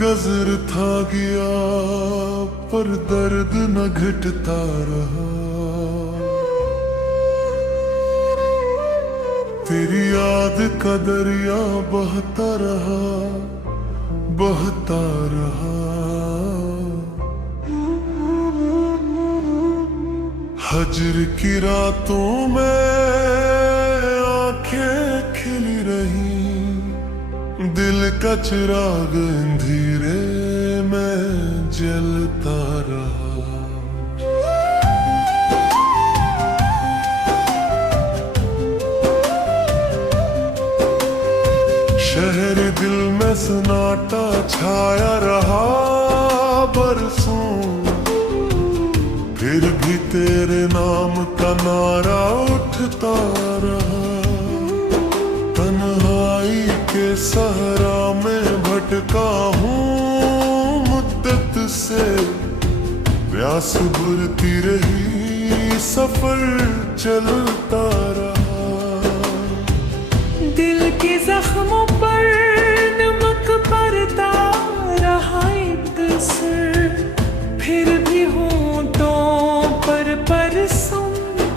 गजर था गया पर दर्द न घटता रहा। तेरी याद का दरिया बहता रहा, बहता रहा। हज्र की रातों में आंखें खिली रही, दिल का चिराग अंधेरे में जलता रहा। शहर दिल में सन्नाटा छाया रहा बरसों, फिर भी तेरे नाम का नारा उठता रहा। तन्हाई के सहरा में भटका हूँ मुद्दत से, प्यास बुझती रही सफर चलता रहा। दिल के जख्मों पर नमक पड़ता रहा एक असर, फिर भी होंठों पर बरसों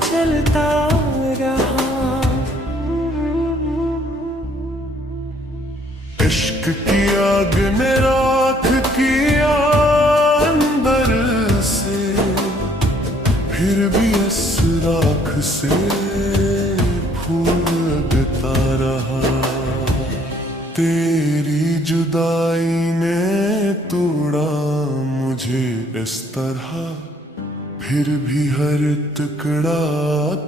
चलता रहा। इश्क की आग ने राख किया अंदर से, फिर भी इस राख से फूल उगता रहा। तेरी जुदाई ने तोड़ा मुझे इस तरह, फिर भी हर टुकड़ा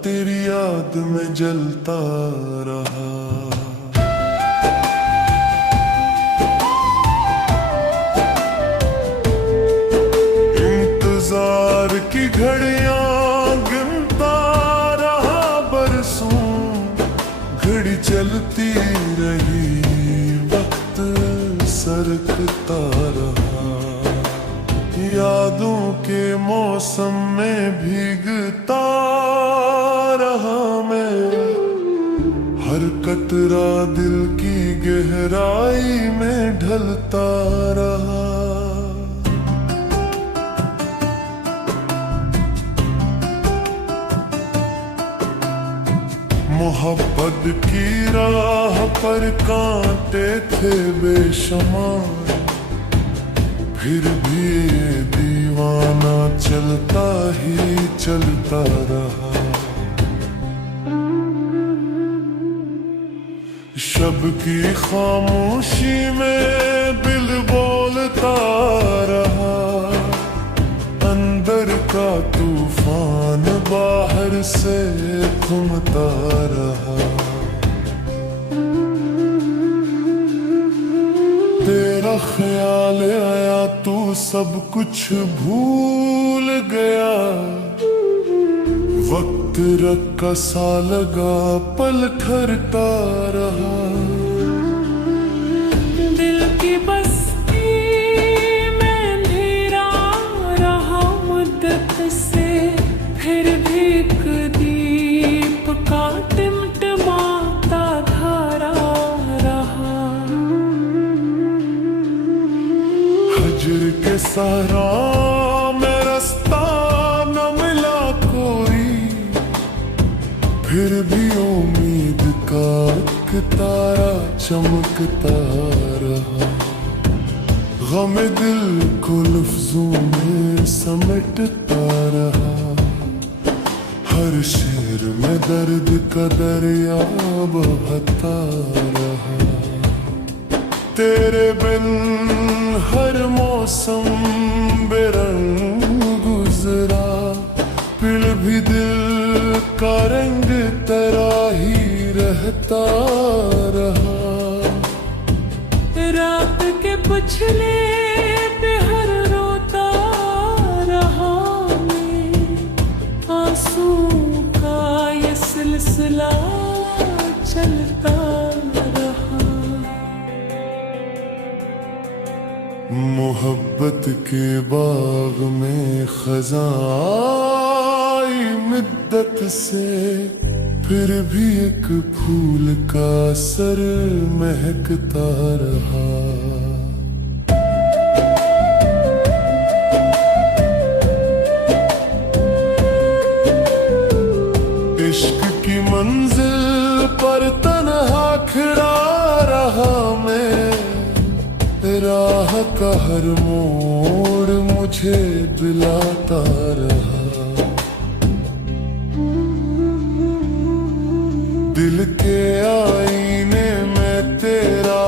तेरी याद में जलता रहा। इंतजार की घड़ियां गिनता रहा बरसों, घड़ी चलती रही वक्त सरकता रहा। यादों के मौसम में भीगता रहा मैं, हर कतरा दिल की गहराई में ढलता रहा। मोहब्बत की राह पर कांटे थे बेशुमार, फिर भी ये दीवाना चलता ही चलता रहा। शब की खामोशी में दिल बोलता रहा, अंदर का तूफान बाहर से घूमता रहा। तेरा ख्याल आया तू सब कुछ भूल गया, वक्त रक्का सा लगा पल ठहरता रहा। दिल की बस्ती में अंधेरा रहा मुद्दत से, फिर भी एक दीप का टिमटिमाता धारा रहा। हज्र के सहरा में रास्ता न मिला कोई, फिर भी उम्मीद का एक तारा चमकता रहा। गम दिल को लफ्जों में समेटता रहा, हर शेर में दर्द का दरिया बहता रहा। तेरे बिन हर मौसम बेरंग गुजरा, फिर भी दिल का रंग तेरा ही रहता रहा। रात के पुछले पे हर रोता रहा मैं, आंसू का ये सिलसिला चलता रहा। मोहब्बत के बाग में खज़ाई मुद्दत से, फिर भी एक फूल का सर महकता रहा। राह का हर मोड़ मुझे दिलाता रहा। दिल के आईने में तेरा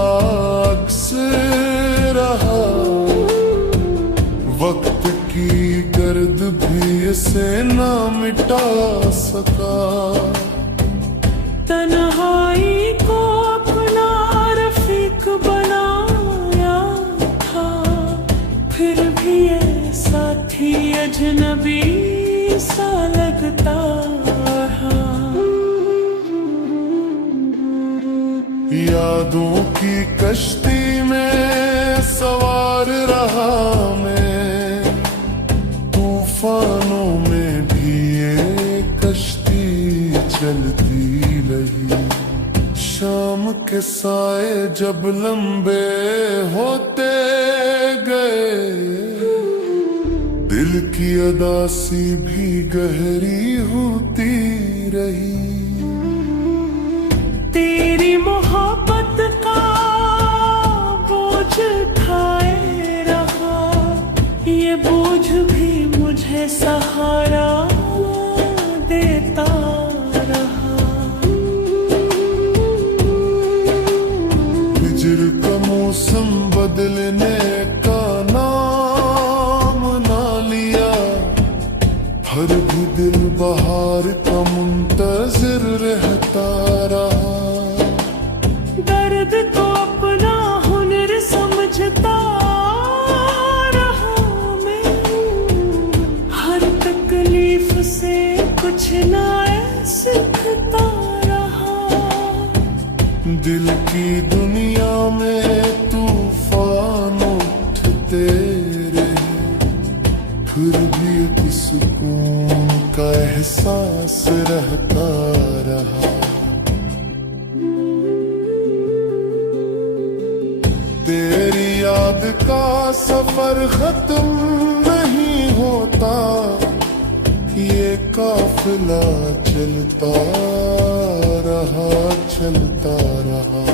अक्स रहा। वक्त की गर्द भी इसे ना मिटा सका। तन्हाई को अपना रफीक बनाया था, फिर भी ये साथी अजनबी सा लगता रहा। यादों की कश्ती में सवार रहा मैं, तूफानों में भी ये कश्ती चलती रही। शाम के साए जब लंबे होते गए, दिल की अदासी भी गहरी होती रही। तेरी मोहब्बत का बोझ उठाए रहा, ये बोझ भी मुझे सहारा देता रहा। हिजर का मौसम बदलने का नाम ना लिया, हर भी दिल बहार का मुंतजिर रहता रहा। दर्द को अपना हुनर समझता रहा मैं, हर तकलीफ से कुछ नया सीखता रहा। दिल की दुनिया में तूफान उठते रहे, फिर भी एक सुकून का एहसास रहता रहा। तेरी याद का सफर खत्म नहीं होता, ये काफिला चलता रहा, चलता रहा।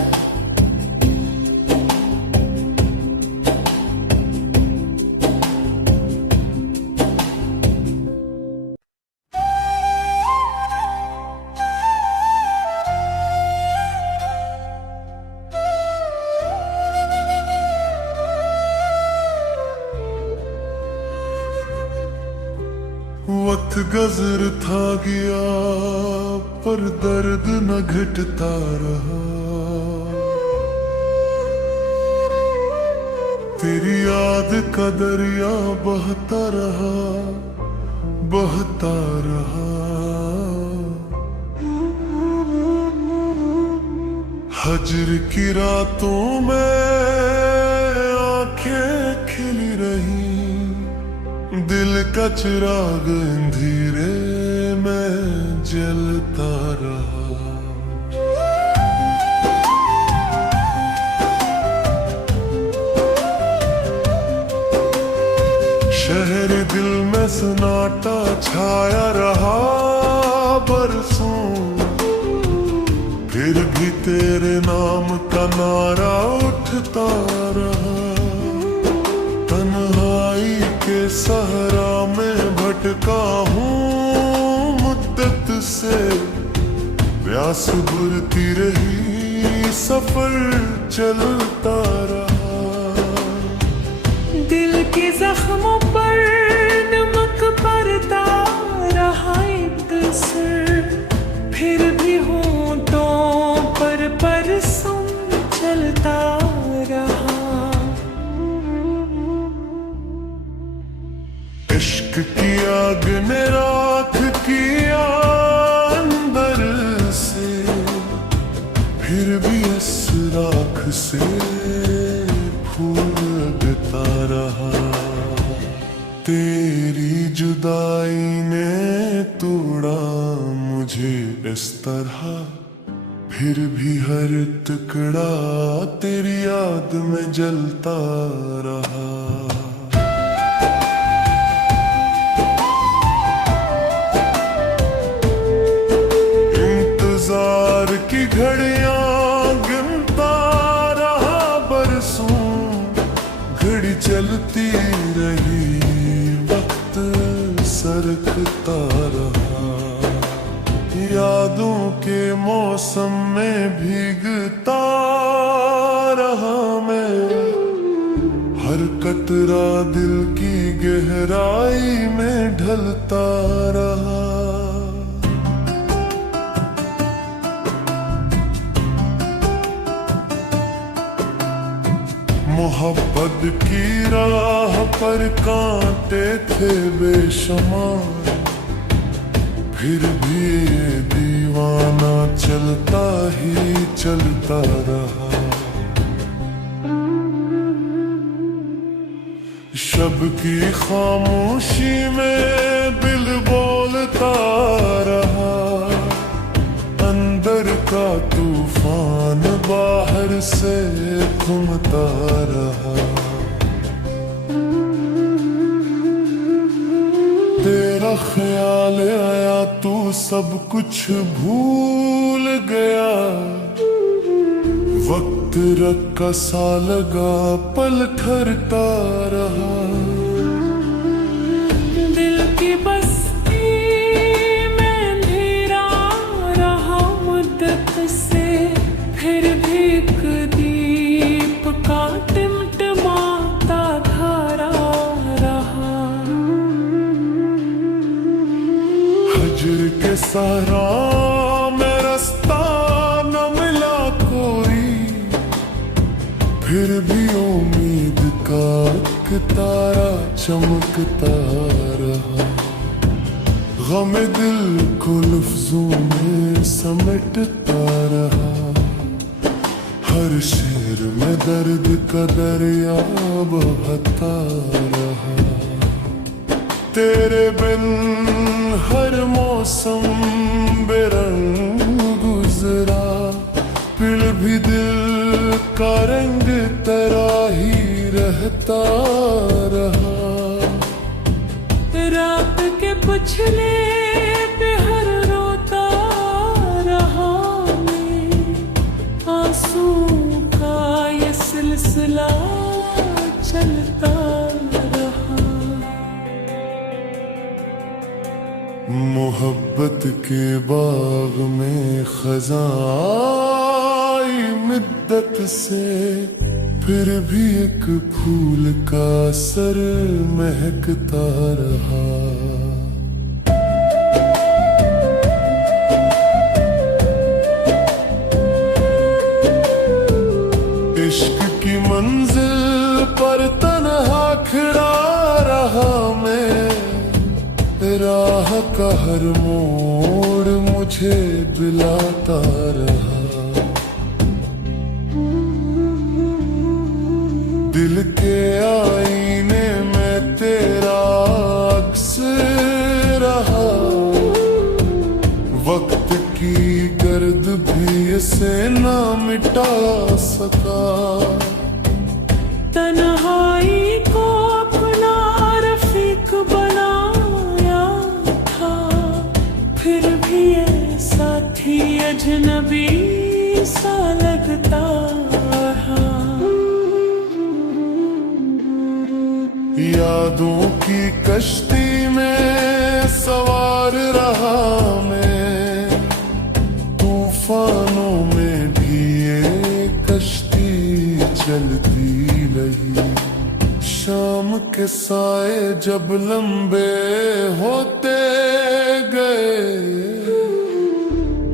वक्त गजर था गया पर दर्द न घटता रहा। तेरी याद का दरिया बहता रहा, बहता रहा। हजर की रातों में आंखें खिली रही, दिल का चिराग अंधेरे में जलता रहा। शहर दिल में सन्नाटा छाया रहा बरसों, फिर भी तेरे नाम का नारा उठता रहा। तन्हाई के सहरा में भटका हूँ मुद्दत से, प्यास बुरती रही सफर चलता रहा। दिल के जख्मों पर नमक पड़ता रहा एक असर, फिर भी होंठों पर बरसों चलता रहा। इश्क की आग ने राख किया अंदर से, फिर भी इस राख से फूल उगता रहा। तेरी जुदाई ने तोड़ा मुझे इस तरह, फिर भी हर टुकड़ा तेरी याद में जलता रहा। की घड़ियां गिनता रहा बरसों, घड़ी चलती रही, वक्त सरकता रहा, यादों के मौसम में भीगता रहा मैं। हर कतरा दिल की गहराई में ढलता रहा। मोहब्बत की राह पर कांटे थे बेशुमार, फिर भी ये दीवाना चलता ही चलता रहा। शब की खामोशी में दिल बोलता रहा, अंदर का तूफान बाहर से घूमता रहा। तेरा ख्याल आया तू सब कुछ भूल गया, वक्त रक्का सा लगा पल ठहरता रहा। दिल की बस्ती में अंधेरा रहा मुद्दत से, फिर भी एक दीप का टिमटिमाता धारा रहा। हजर के सहरा में रास्ता न मिला कोई, फिर भी उम्मीद का एक तारा चमकता रहा। गम दिल को लफ्जों में समेटता रहा, हर शेर में दर्द का दरिया बहता रहा। तेरे बिन हर मौसम बेरंग गुजरा, फिर भी दिल का रंग तेरा ही रहता रहा। रात के पुछले पे हर रोता रहा मैं, आंसू का ये सिलसिला चलता रहा। मोहब्बत के बाग में खज़ाई मिद्दत से, फिर भी एक फूल का सर महकता रहा। इश्क की मंजिल पर तन्हा खड़ा रहा मैं, राह का हर मोड़ मुझे दिलाता रहा। दिल के आईने में तेरा अक्स रहा, वक्त की गर्द भी इसे ना मिटा सका। तन्हाई को अपना रफीक बनाया था, फिर भी ये साथी अजनबी सा लगता रहा। यादों की कश्ती में सवार रहा मैं, तूफानों में भी ये कश्ती चलती रही। शाम के साए जब लंबे होते गए,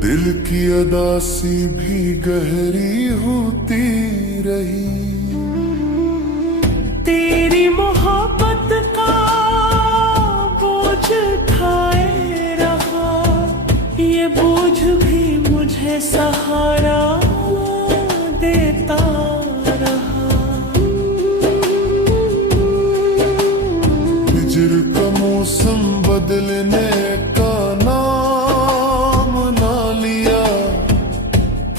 दिल की अदासी भी गहरी होती रही। तेरी मोहब्बत का बोझ उठाए रहा, ये बोझ भी मुझे सहारा देता रहा। हिजर का मौसम बदलने का नाम ना लिया,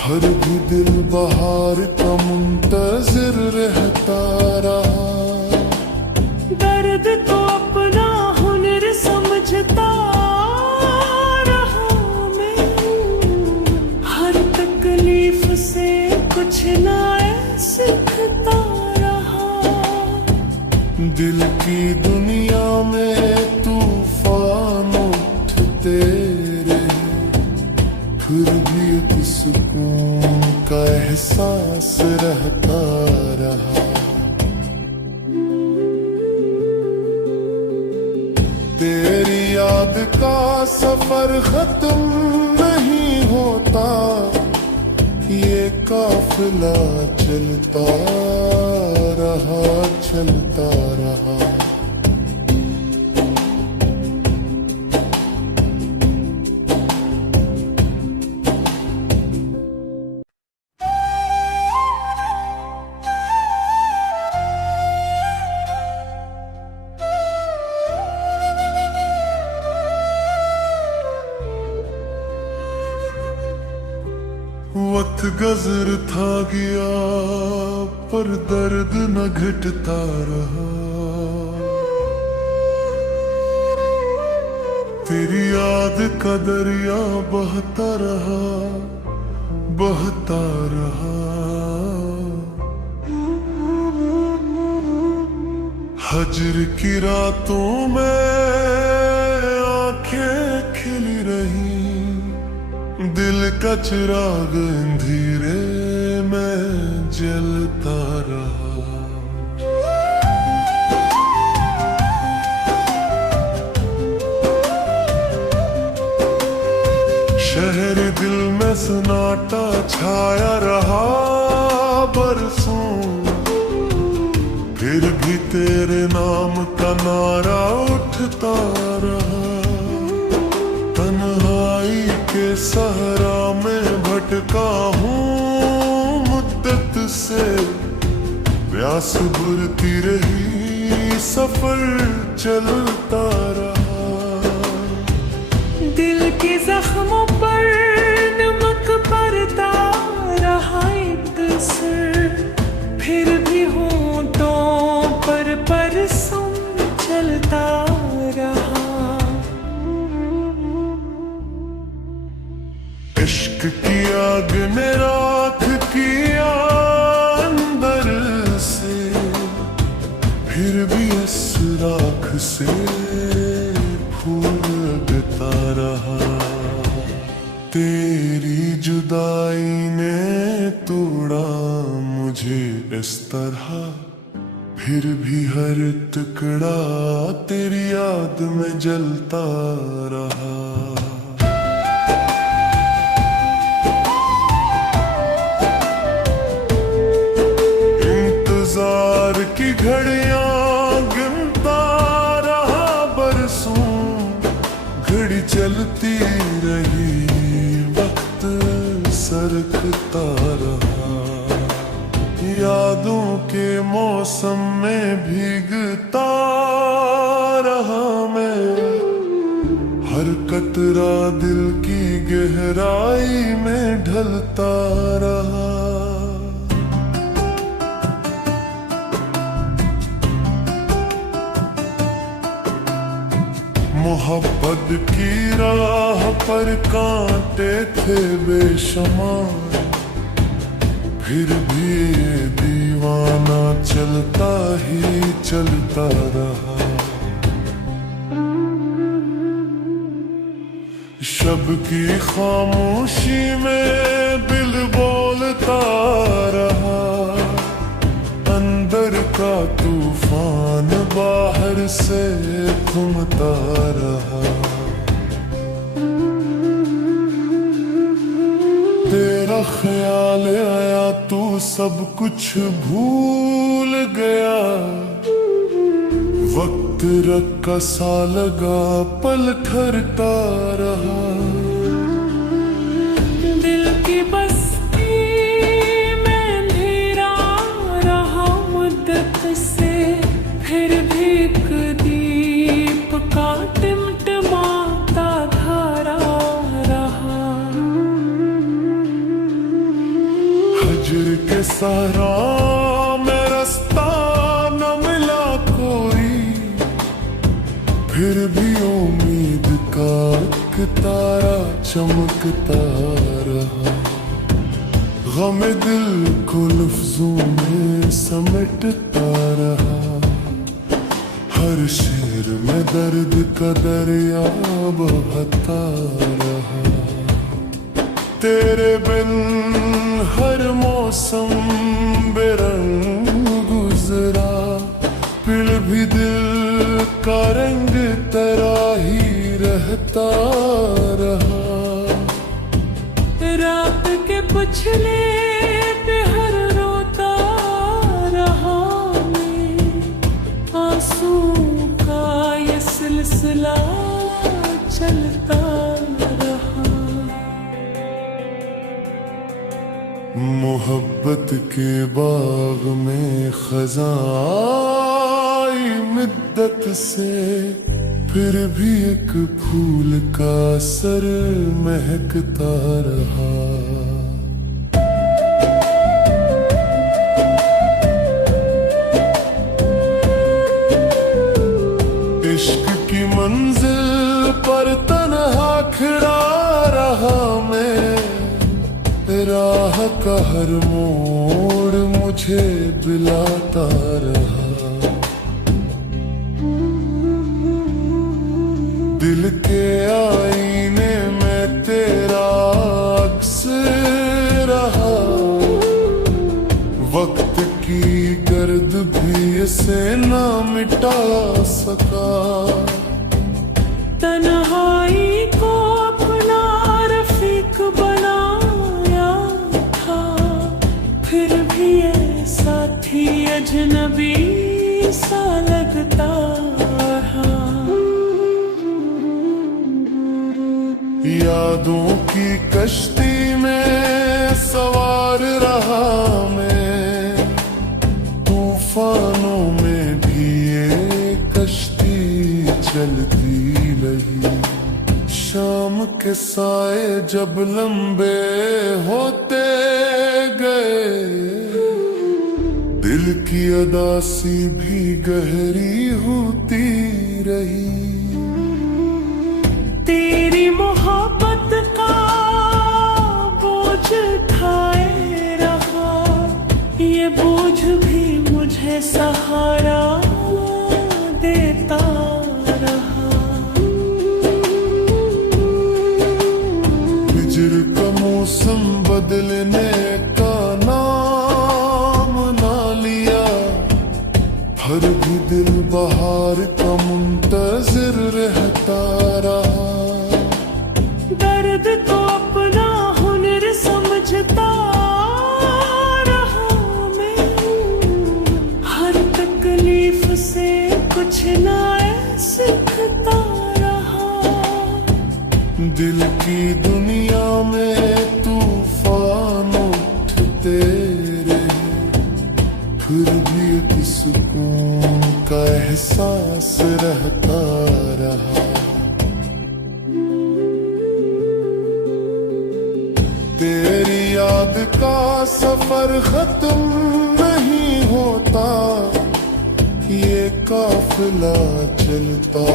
हर भी दिल बहार का मुंतजिर रहता रहा। दर्द तो अपना हुनर समझता रहा मैं, हर तकलीफ दिल की दुनिया में तूफान उठते रहे, फिर भी एक सुकून का एहसास रहता रहा। तेरी याद का सफर खत्म नहीं होता, ये काफिला चलता रहा, चलता रहा। वक्त गजर था गया पर दर्द न घटता रहा। तेरी याद का दरिया बहता रहा, बहता रहा। हजर की रातों में आंखें खिली रही, दिल का चिराग अंधेरे में जलता रहा। शहर दिल में सन्नाटा छाया रहा बरसों, फिर भी तेरे नाम का नारा उठता रहा। तन्हाई के सहरा में भटका हूँ मुद्दत से, प्यास बुरती रही सफर चलता रहा। दिल के जख्मों पर नमक पड़ता रहा एक असर, फिर भी होंठों पर बरसों चलता रहा। इश्क की आग ने राख किया अंदर से, फिर भी इस राख से फूल उगता रहा। तेरी जुदाई ने तोड़ा मुझे इस तरह, फिर भी हर टुकड़ा तेरी याद में जलता रहा। की घड़ियां गिनता रहा बरसों, घड़ी चलती रही वक्त सरकता रहा। यादों के मौसम में भीगता रहा मैं, हर कतरा दिल की गहराई में ढलता रहा। मोहब्बत की राह पर कांटे थे बेशुमार, फिर भी ये दीवाना चलता ही चलता रहा। शब की खामोशी में दिल बोलता रहा, अंदर का तूफान बाहर से घूमता रहा। तेरा ख्याल आया तू सब कुछ भूल गया, वक्त रक्का सा लगा पल ठहरता रहा। दिल की बस्ती में अंधेरा रहा मुद्दत से, फिर भी एक दीप का टिमटिमाता धारा रहा। हजर के सहरा में रास्ता न मिला कोई, फिर भी उम्मीद का एक तारा चमकता रहा। गम दिल को लफ्जों में समेटता रहा। दिल शेर में दर्द का दरिया बहता रहा। तेरे बिन हर मौसम बेरंग गुजरा, फिर भी दिल का रंग तेरा ही रहता रहा। रात के पुछले पे हर रोता रहा मैं, आंसू का ये सिलसिला चलता रहा। मोहब्बत के बाग में खज़ाई मिद्दत से, फिर भी एक फूल का सर महकता रहा। इश्क की मंजिल पर तन्हा खड़ा रहा मैं, राह का हर मोड़ मुझे बुलाता रहा। दिल के आईने में तेरा अक्स रहा, वक्त की गर्द भी इसे ना मिटा सका। तन्हाई को अपना रफीक बनाया था, फिर भी ये साथी अजनबी सा लगता रहा। यादों की कश्ती में सवार रहा मैं, तूफानों में भी ये कश्ती चलती रही। शाम के साए जब लंबे होते गए, दिल की अदासी भी गहरी होती रही। तेरी मोहब्बत का बोझ उठाए रहा, ये बोझ भी मुझे सहारा देता रहा। हिजर का मौसम बदलने का नाम ना लिया, हर भी दिल बहार का मुंतजिर रहता रहा। दर्द को अपना हुनर समझता रहा मैं, हर तकलीफ से कुछ नया सीखता रहा। दिल की दुनिया में तूफान उठते रहे, फिर भी एक सुकून का एहसास रहता रहा। तेरी याद का सफर खत्म नहीं होता, ये काफिला चलता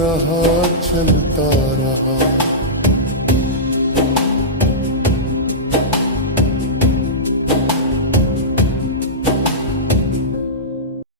रहा, चलता रहा।